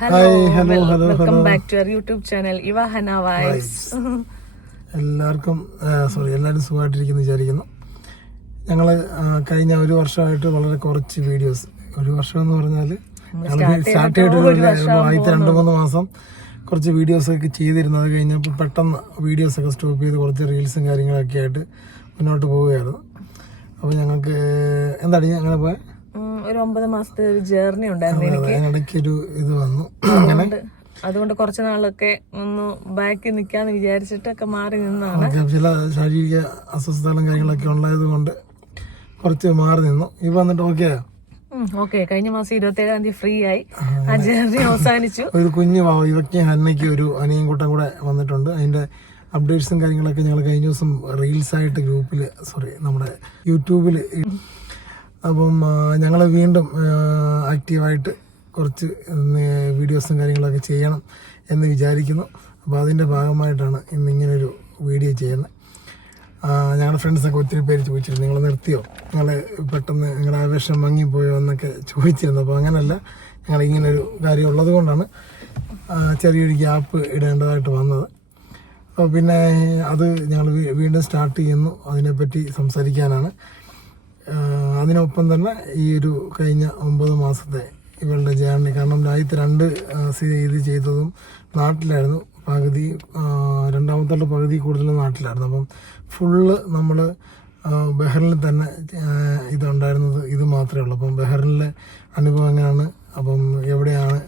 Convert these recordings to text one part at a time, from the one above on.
Welcome back to our YouTube channel ഇവാഹന vibes. എല്ലാവരും സുഖമായിട്ടിരിക്കുന്നു വിചാരിക്കുന്നു. ഞങ്ങൾ കഴിഞ്ഞ ഒരു വർഷമായിട്ട് വളരെ കുറച്ച് വീഡിയോസ്, ഒരു വർഷം എന്ന് പറഞ്ഞാൽ സ്റ്റാർട്ട് ചെയ്തിട്ട് ആദ്യത്തെ 2-3 മാസം കുറച്ച് വീഡിയോസൊക്കെ ചെയ്തിരുന്നു. അത് കഴിഞ്ഞപ്പോൾ പെട്ടെന്ന് വീഡിയോസൊക്കെ സ്റ്റോപ്പ് ചെയ്ത് കുറച്ച് റീൽസും കാര്യങ്ങളൊക്കെ ആയിട്ട് മുന്നോട്ട് പോവുകയായിരുന്നു. അപ്പോൾ ഞങ്ങൾക്ക് എന്താണ് അങ്ങനെ പോയത്, ഒരു 9 മാസത്തെ ഒരു ജേർണി ഉണ്ടായിരുന്നു എനിക്ക്. ഇടയ്ക്കൊരു ഇത് വന്നു. അതുകൊണ്ട് കുറച്ച് നാളൊക്കെ ഒന്ന് ബാക്കി നിൽക്കാന്ന് വിചാരിച്ചിട്ടൊക്കെ മാറി നിന്നാണ്. ചില ശാരീരിക അസ്വസ്ഥതകളും കാര്യങ്ങളൊക്കെ ഉണ്ടായത് കൊണ്ട് കുറച്ച് മാറി നിന്നു. ഇപ്പൊ വന്നിട്ട് ഓക്കെ കഴിഞ്ഞ മാസം 27-ാം തീയതി ഫ്രീ ആയി, ആ ജേർണി അവസാനിച്ചു. ഒരു കുഞ്ഞു ഇവയ്ക്ക് ഹന്നയ്ക്ക് ഒരു അനിയൻ കൂട്ടം കൂടെ വന്നിട്ടുണ്ട്. അതിന്റെ അപ്ഡേറ്റ്സും കാര്യങ്ങളൊക്കെ ഞങ്ങൾ കഴിഞ്ഞ ദിവസം റീൽസായിട്ട് നമ്മുടെ യൂട്യൂബിൽ. അപ്പം ഞങ്ങൾ വീണ്ടും ആക്റ്റീവായിട്ട് കുറച്ച് വീഡിയോസും കാര്യങ്ങളൊക്കെ ചെയ്യണം എന്ന് വിചാരിക്കുന്നു. അപ്പോൾ അതിൻ്റെ ഭാഗമായിട്ടാണ് ഇന്നിങ്ങനൊരു വീഡിയോ ചെയ്യുന്നത്. ഞങ്ങളുടെ ഫ്രണ്ട്സൊക്കെ ഒത്തിരി പേര് ചോദിച്ചിരുന്നു, നിങ്ങൾ നിർത്തിയോ, നിങ്ങൾ പെട്ടെന്ന് നിങ്ങളുടെ ആവേശം മങ്ങിപ്പോയോ എന്നൊക്കെ ചോദിച്ചിരുന്നു. അപ്പോൾ അങ്ങനെയല്ല, ഞങ്ങൾ ഇങ്ങനൊരു കാര്യം ഉള്ളത് കൊണ്ടാണ് ചെറിയൊരു ഗ്യാപ്പ് ഇടേണ്ടതായിട്ട് വന്നത്. അപ്പോൾ പിന്നെ അത് ഞങ്ങൾ വീണ്ടും സ്റ്റാർട്ട് ചെയ്യുന്നു, അതിനെപ്പറ്റി സംസാരിക്കാനാണ്. അതിനൊപ്പം തന്നെ ഈ ഒരു കഴിഞ്ഞ 9 മാസത്തെ ഇവളുടെ ജേർണി, കാരണം ആദ്യത്തെ 2 ഇത് ചെയ്തതും നാട്ടിലായിരുന്നു, പകുതി രണ്ടാമത്തെ പകുതി കൂടുതലും നാട്ടിലായിരുന്നു. അപ്പം ഫുള്ള് നമ്മൾ ബഹ്റിനിൽ തന്നെ ഇതുണ്ടായിരുന്നത് ഇത് മാത്രമേ ഉള്ളൂ. അപ്പം ബഹ്റിനിലെ അനുഭവം എങ്ങനെയാണ്, അപ്പം എവിടെയാണ്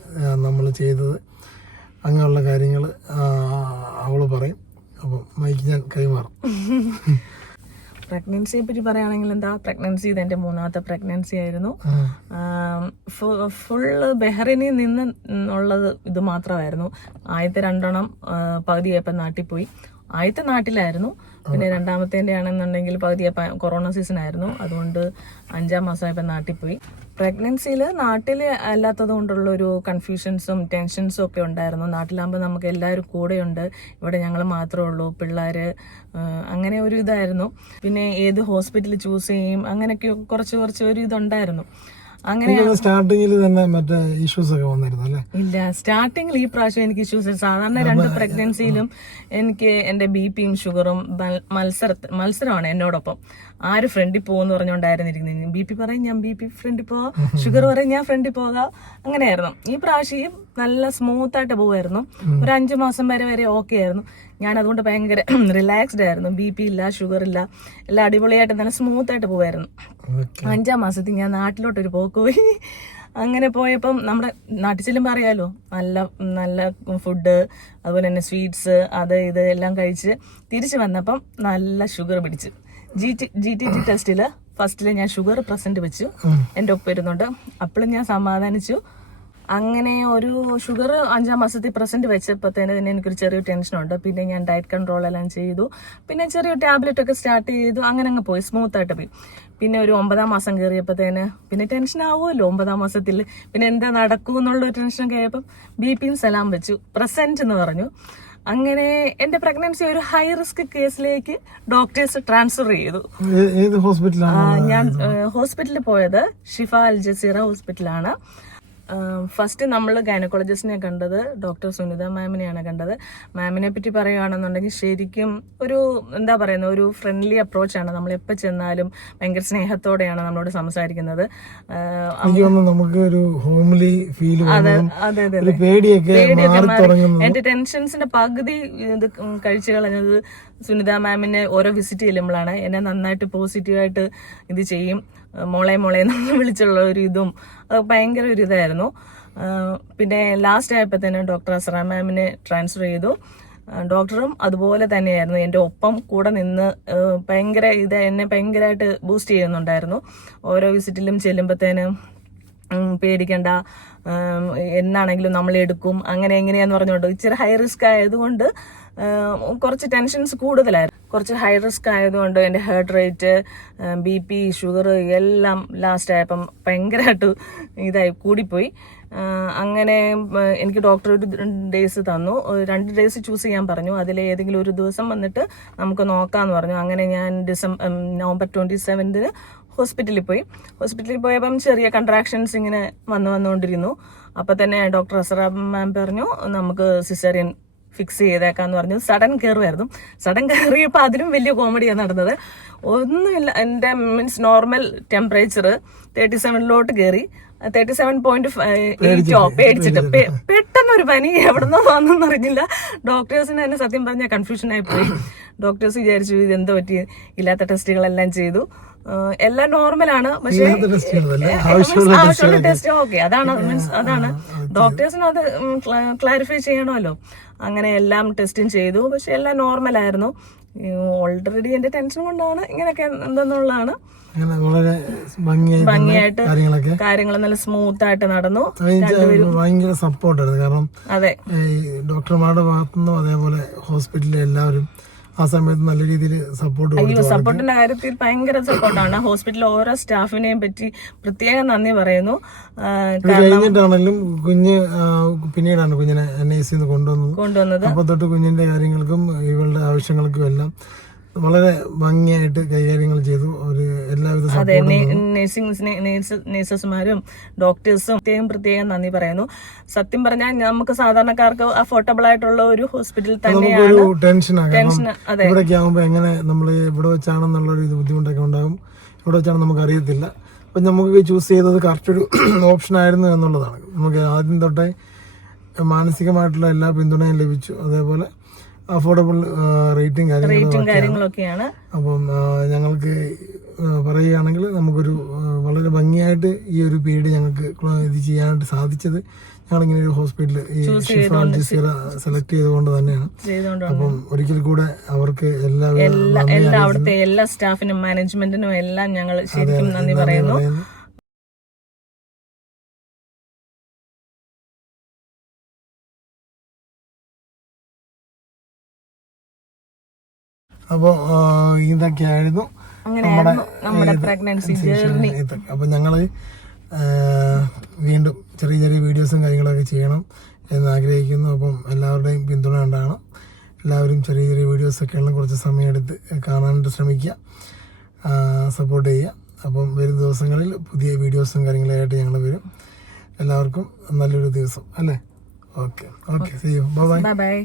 നമ്മൾ ചെയ്തത്, അങ്ങനെയുള്ള കാര്യങ്ങൾ അവൾ പറയും. അപ്പം മൈക്ക് ഞാൻ കൈമാറും. പ്രഗ്നൻസിയെ പറ്റി പറയുകയാണെങ്കിൽ പ്രഗ്നൻസി ഇത് എൻ്റെ 3ാമത്തെ പ്രഗ്നൻസി ആയിരുന്നു. ഫുള്ള് ബഹ്റിനിൽ നിന്ന് ഉള്ളത് ഇത് മാത്രമായിരുന്നു. ആദ്യത്തെ 2 പകുതിയായപ്പോൾ നാട്ടിൽ പോയി. ആദ്യത്തെ നാട്ടിലായിരുന്നു, പിന്നെ 2ാമത്തേൻ്റെ ആണെന്നുണ്ടെങ്കിൽ പകുതിയായപ്പോൾ കൊറോണ സീസൺ ആയിരുന്നു, അതുകൊണ്ട് 5-ാം മാസമായപ്പോൾ നാട്ടിൽ പോയി. പ്രഗ്നൻസിയിൽ നാട്ടിൽ അല്ലാത്തത് കൊണ്ടുള്ള ഒരു കൺഫ്യൂഷൻസും ടെൻഷൻസും ഒക്കെ ഉണ്ടായിരുന്നു. നാട്ടിലാകുമ്പോൾ നമുക്ക് എല്ലാവരും കൂടെയുണ്ട്, ഇവിടെ ഞങ്ങൾ മാത്രമേ ഉള്ളൂ, പിള്ളേർ, അങ്ങനെ ഒരു ഇതായിരുന്നു. പിന്നെ ഏത് ഹോസ്പിറ്റൽ ചൂസ് ചെയ്യും, അങ്ങനെയൊക്കെ കുറച്ച് ഒരു ഇതുണ്ടായിരുന്നു. അങ്ങനെ സ്റ്റാർട്ടിങ്ങിൽ തന്നെ മറ്റേ ഇഷ്യൂസ് ഒക്കെ വന്നിരുന്നു അല്ലേ? ഇല്ല, സ്റ്റാർട്ടിങ്ങിൽ ഈ പ്രാവശ്യം എനിക്ക് ഇഷ്യൂസ്. സാധാരണ 2 പ്രഗ്നൻസിയിലും എനിക്ക് എൻ്റെ BP-യും ഷുഗറും മത്സരമാണ് എന്നോടൊപ്പം. ആര് ഫ്രണ്ടിൽ പോകുമെന്ന് പറഞ്ഞുകൊണ്ടായിരുന്നിരിക്കുന്നത്. BP പറയും ഞാൻ BP ഫ്രണ്ടിൽ പോകാം, ഷുഗർ പറയും ഞാൻ ഫ്രണ്ടിൽ പോകാം, അങ്ങനെയായിരുന്നു. ഈ പ്രാവശ്യം നല്ല സ്മൂത്തായിട്ട് പോകുമായിരുന്നു. ഒരു 5 മാസം വരെ ഓക്കെ ആയിരുന്നു. ഞാൻ അതുകൊണ്ട് ഭയങ്കര റിലാക്സ്ഡ് ആയിരുന്നു. BP ഇല്ല, ഷുഗർ ഇല്ല, എല്ലാം അടിപൊളിയായിട്ട് നല്ല സ്മൂത്തായിട്ട് പോകുമായിരുന്നു. 5-ാം മാസത്തിൽ ഞാൻ നാട്ടിലോട്ടൊരു പോക്ക് പോയി. അങ്ങനെ പോയപ്പം നമ്മുടെ നാട്ടിൽ ചെല്ലുമ്പോൾ അറിയാലോ, നല്ല ഫുഡ്, അതുപോലെ തന്നെ സ്വീറ്റ്സ്, അത് ഇത് എല്ലാം കഴിച്ച് തിരിച്ച് വന്നപ്പം നല്ല ഷുഗർ പിടിച്ചു. GTT ടെസ്റ്റിൽ ഫസ്റ്റിൽ ഞാൻ ഷുഗർ പ്രസന്റ് വെച്ചു, എൻ്റെ ഒപ്പം ഇരുന്നുണ്ട്. അപ്പോഴും ഞാൻ സമാധാനിച്ചു. അങ്ങനെ ഒരു ഷുഗർ 5-ാം മാസത്തിൽ പ്രസന്റ് വെച്ചപ്പോഴത്തേന് തന്നെ എനിക്കൊരു ചെറിയൊരു ടെൻഷനുണ്ട്. പിന്നെ ഞാൻ ഡയറ്റ് കൺട്രോൾ എല്ലാം ചെയ്തു, പിന്നെ ചെറിയൊരു ടാബ്ലറ്റ് ഒക്കെ സ്റ്റാർട്ട് ചെയ്തു. അങ്ങനെ അങ്ങ് പോയി, സ്മൂത്തായിട്ട് പോയി. പിന്നെ ഒരു 9-ാം മാസം കയറിയപ്പോഴത്തേന് പിന്നെ ടെൻഷൻ ആവുമല്ലോ 9-ാം മാസത്തിൽ, പിന്നെ എന്താ നടക്കൂ എന്നുള്ളൊരു ടെൻഷനൊക്കെ ആയപ്പം BP-യും സലാം വെച്ചു, പ്രസന്റ് എന്ന് പറഞ്ഞു. അങ്ങനെ എന്റെ പ്രഗ്നൻസി ഒരു ഹൈ റിസ്ക് കേസിലേക്ക് ഡോക്ടേഴ്സ് ട്രാൻസ്ഫർ ചെയ്തു. ഞാൻ ഹോസ്പിറ്റലിൽ പോയത് ഷിഫ അൽ ജസീറ ഹോസ്പിറ്റലാണ്. ഫസ്റ്റ് നമ്മൾ ഗൈനക്കോളജിസ്റ്റിനെ കണ്ടത് ഡോക്ടർ സുനിത മാമിനെയാണ് കണ്ടത്. മാമിനെ പറ്റി പറയുകയാണെന്നുണ്ടെങ്കിൽ ശരിക്കും ഒരു ഒരു ഫ്രണ്ട്ലി അപ്രോച്ചാണ്. നമ്മളെപ്പോൾ ചെന്നാലും ഭയങ്കര സ്നേഹത്തോടെയാണ് നമ്മളോട് സംസാരിക്കുന്നത്. നമുക്ക് ഒരു ഹോംലി ഫീൽ. അതെ. എന്റെ ടെൻഷൻസിന്റെ പകുതി ഇത് കഴിച്ചു കളഞ്ഞത് സുനിത മാമിനെ ഓരോ വിസിറ്റ് ചെല്ലുമ്പോഴാണ്. എന്നെ നന്നായിട്ട് പോസിറ്റീവായിട്ട് ഇത് ചെയ്യും, മോളെ എന്ന് വിളിച്ചുള്ള ഒരു ഇതും ഭയങ്കര ഒരു ഇതായിരുന്നു. പിന്നെ ലാസ്റ്റ് ആയപ്പോഴത്തേനും ഡോക്ടർ അസ്ര മാമിനെ ട്രാൻസ്ഫർ ചെയ്തു. ഡോക്ടറും അതുപോലെ തന്നെയായിരുന്നു, എൻ്റെ ഒപ്പം കൂടെ നിന്ന് എന്നെ ഭയങ്കരമായിട്ട് ബൂസ്റ്റ് ചെയ്യുന്നുണ്ടായിരുന്നു. ഓരോ വിസിറ്റിലും ചെല്ലുമ്പോഴത്തേനും പേടിക്കണ്ട, എന്നാണെങ്കിലും നമ്മൾ എടുക്കും, അങ്ങനെ എങ്ങനെയാന്ന് പറഞ്ഞുകൊണ്ട് ഇച്ചിരി ഹൈ റിസ്ക് ആയതുകൊണ്ട് കുറച്ച് ടെൻഷൻസ് കൂടുതലായിരുന്നു. കുറച്ച് ഹൈ റിസ്ക് ആയതുകൊണ്ട് എൻ്റെ ഹാർട്ട് റേറ്റ്, BP, ഷുഗർ എല്ലാം ലാസ്റ്റ് ആയപ്പം ഭയങ്കരമായിട്ട് കൂടിപ്പോയി. അങ്ങനെ എനിക്ക് ഡോക്ടർ ഒരു ഡേയ്സ് തന്നു, 2 ഡേയ്സ് ചൂസ് ചെയ്യാൻ പറഞ്ഞു. അതിൽ ഏതെങ്കിലും ഒരു ദിവസം വന്നിട്ട് നമുക്ക് നോക്കാമെന്ന് പറഞ്ഞു. അങ്ങനെ ഞാൻ നവംബർ 27 ഹോസ്പിറ്റലിൽ പോയപ്പം ചെറിയ കൺട്രാക്ഷൻസ് ഇങ്ങനെ വന്നുകൊണ്ടിരുന്നു. അപ്പൊ തന്നെ ഡോക്ടർ അസറ മാം പറഞ്ഞു നമുക്ക് സിസേറിയൻ ഫിക്സ് ചെയ്തേക്കാന്ന് പറഞ്ഞു. സഡൻ കയറുമായിരുന്നു. സഡൻ കയറിയപ്പോൾ അതിലും വലിയ കോമഡിയാണ് നടന്നത്. ഒന്നുമില്ല, എൻ്റെ മീൻസ് നോർമൽ ടെമ്പറേച്ചർ 37 കയറി. 37.8 പേടിച്ചിട്ട് പെട്ടെന്നൊരു പനി എവിടെന്നോ വന്നെന്ന് അറിഞ്ഞില്ല. ഡോക്ടേഴ്സിന് തന്നെ സത്യം പറഞ്ഞാൽ കൺഫ്യൂഷൻ ആയി പോയി. ഡോക്ടേഴ്സ് വിചാരിച്ചു ഇതെന്തോ പറ്റി, ഇല്ലാത്ത ടെസ്റ്റുകളെല്ലാം ചെയ്തു, എല്ലാം നോർമലാണ്. പക്ഷേ ആവശ്യമുള്ള ടെസ്റ്റ് ഓക്കെ, അതാണ് മീൻസ് അതാണ് ഡോക്ടേഴ്സിന് അത് ക്ലാരിഫൈ ചെയ്യണമല്ലോ. അങ്ങനെ എല്ലാം ടെസ്റ്റും ചെയ്തു, പക്ഷെ എല്ലാം നോർമലായിരുന്നു. ഓൾറെഡി എന്റെ ടെൻഷൻ കൊണ്ടാണ് ഇങ്ങനെയൊക്കെ എന്തെന്നുള്ളതാണ്. വളരെ ഭംഗിയായിട്ട് കാര്യങ്ങൾ നല്ല സ്മൂത്ത് ആയിട്ട് നടന്നു. ഭയങ്കര സപ്പോർട്ടായിരുന്നു. കാരണം അതെ, ഡോക്ടർമാരുടെ ഭാഗത്തുനിന്നും അതേപോലെ ഹോസ്പിറ്റലിലെ എല്ലാവരും ആ സമയത്ത് നല്ല രീതിയിൽ സപ്പോർട്ടിന്റെ കാര്യത്തിൽ ഭയങ്കര സപ്പോർട്ടാണ്. ഹോസ്പിറ്റലിലെ ഓരോ സ്റ്റാഫിനെയും പറ്റി പ്രത്യേകം നന്ദി പറയുന്നു. കഴിഞ്ഞിട്ടാണെങ്കിലും കുഞ്ഞ് പിന്നീടാണ് കുഞ്ഞിനെ NIC കൊണ്ടുവന്നത്. അപ്പൊ തൊട്ട് കുഞ്ഞിന്റെ കാര്യങ്ങൾക്കും ഇവളുടെ ആവശ്യങ്ങൾക്കും എല്ലാം വളരെ ഭംഗിയായിട്ട് കൈകാര്യങ്ങൾ ചെയ്തു. ഒരു എല്ലാവിധ നേഴ്സസ്മാരും ഡോക്ടേഴ്സും പ്രത്യേകം നന്ദി പറയുന്നു. സത്യം പറഞ്ഞാൽ നമുക്ക് സാധാരണക്കാർക്ക് അഫോർഡബിൾ ആയിട്ടുള്ള ഒരു ഹോസ്പിറ്റൽ തന്നെയാണ്. ഇവിടേക്ക് ആകുമ്പോ എങ്ങനെ നമ്മൾ ഇവിടെ വെച്ചാണെന്നുള്ള ഒരു ബുദ്ധിമുട്ടൊക്കെ ഉണ്ടാകും. ഇവിടെ വെച്ചാണ് നമുക്ക് അറിയത്തില്ല. അപ്പൊ നമുക്ക് ചൂസ് ചെയ്തത് കറക്റ്റ് ഒരു ഓപ്ഷൻ ആയിരുന്നു എന്നുള്ളതാണ്. നമുക്ക് ആദ്യം തൊട്ടേ മാനസികമായിട്ടുള്ള എല്ലാ പിന്തുണയും ലഭിച്ചു. അതേപോലെ അഫോർഡബിൾ റേറ്റും കാര്യങ്ങളൊക്കെയാണ്. അപ്പം ഞങ്ങൾക്ക് പറയുകയാണെങ്കിൽ നമുക്കൊരു വളരെ ഭംഗിയായിട്ട് ഈ ഒരു പീരീഡ് ഞങ്ങൾക്ക് ഇത് ചെയ്യാനായിട്ട് സാധിച്ചത് ഞങ്ങളിങ്ങനെ ഒരു ഹോസ്പിറ്റൽ ഈ ഷിഫ അൽ ജസീറ സെലക്ട് ചെയ്തുകൊണ്ട് തന്നെയാണ്. അപ്പം ഒരിക്കൽ കൂടെ അവർക്ക് അവിടുത്തെ എല്ലാ സ്റ്റാഫിനും മാനേജ്മെന്റിനും എല്ലാം ഞങ്ങൾ ശരിക്കും നന്ദി പറയുന്നു. അപ്പോൾ ഇതൊക്കെയായിരുന്നു നമ്മുടെ പ്രഗ്നൻസി ജേർണി. അപ്പം ഞങ്ങൾ വീണ്ടും ചെറിയ ചെറിയ വീഡിയോസും കാര്യങ്ങളൊക്കെ ചെയ്യണം എന്ന് ആഗ്രഹിക്കുന്നു. അപ്പം എല്ലാവരുടെയും പിന്തുണ ഉണ്ടാകണം. എല്ലാവരും ചെറിയ ചെറിയ വീഡിയോസൊക്കെയുള്ള കുറച്ച് സമയമെടുത്ത് കാണാനായിട്ട് ശ്രമിക്കുക, സപ്പോർട്ട് ചെയ്യുക. അപ്പം വരും ദിവസങ്ങളിൽ പുതിയ വീഡിയോസും കാര്യങ്ങളായിട്ട് ഞങ്ങൾ വരും. എല്ലാവർക്കും നല്ലൊരു ദിവസം അല്ലേ? Okay, see you, by.